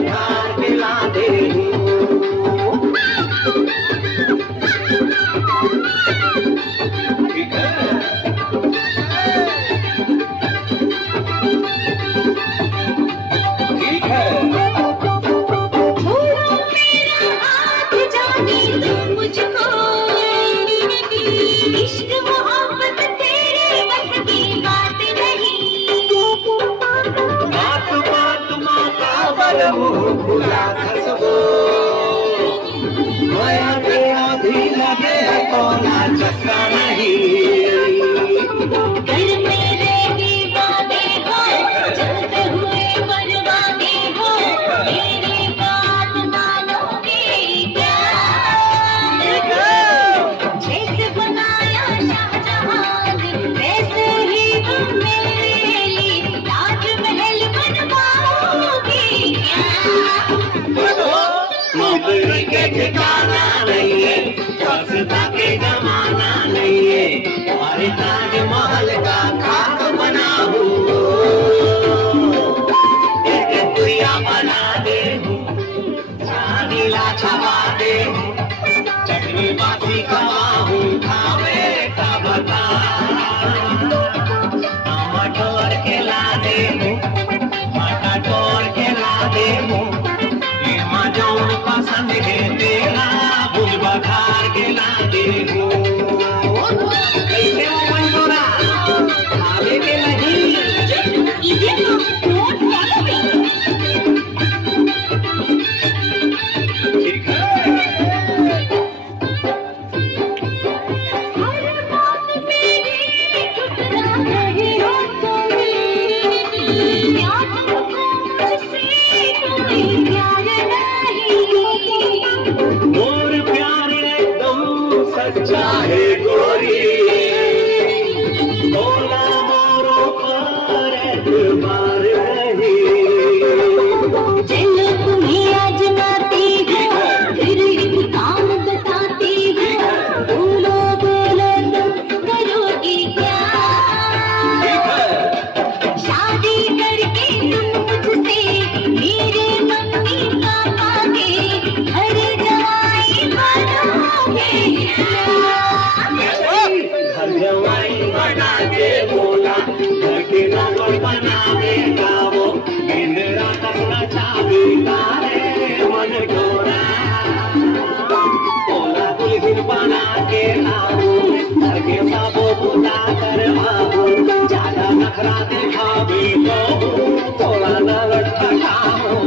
बखार के ला दे ठीक है ठीक है इश्क मोहब्बत तेरे बस की बात नहीं बात बात माता बल मुँह खुला खसबो माया के आधी लगे तो ना चक्का नहीं घर मेरे दीवाने हो चलते हुए बरबादी हो मेरी बात मानोगे क्या जैसे बनाया शाहजहां वैसे ही तुम मेरे लिए ताजमहल बनवाओगे क्या नौकरी के ठिकाना नहीं है सस्ता के जमाना नहीं है और ताजमहल का खाक बना एक दुनिया बना दे नीला छवा दे चटनी बासी खवा हूँ खावे का बता टमाटर के ला दे टमाटर के ला दे जौन पसंद है तेरा भूल बखार के ला दे कैसे हो मंजूरा खावे के नहीं ठीक है मोर प्यार एकदम सच्चा है गोरी बोला मोरों पर एतबार नहीं चलो तुम्हें आजमाती हूँ फिर एक काम बताती हूँ बोलो बोलो तुम करोगी क्या शादी करके तुम मुझसे मेरे मम्मी पापा के घर जवाई बनोगे घर जवाई बना के बोला घर के नौकर बनावेगा वो दिन रात अपना चाबेगा रे मन डोरा बोला दुल्हन बना के लाओ घर के सबो पूजा करवाओ ज्यादा नखरा दिखावे तो थोड़ा न लटका खाओ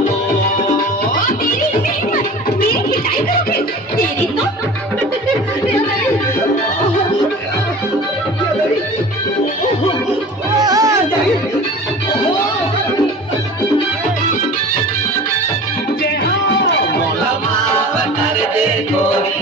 मेरी खिटाई करोगे तेरी तो मोला माफ कर दे गोरी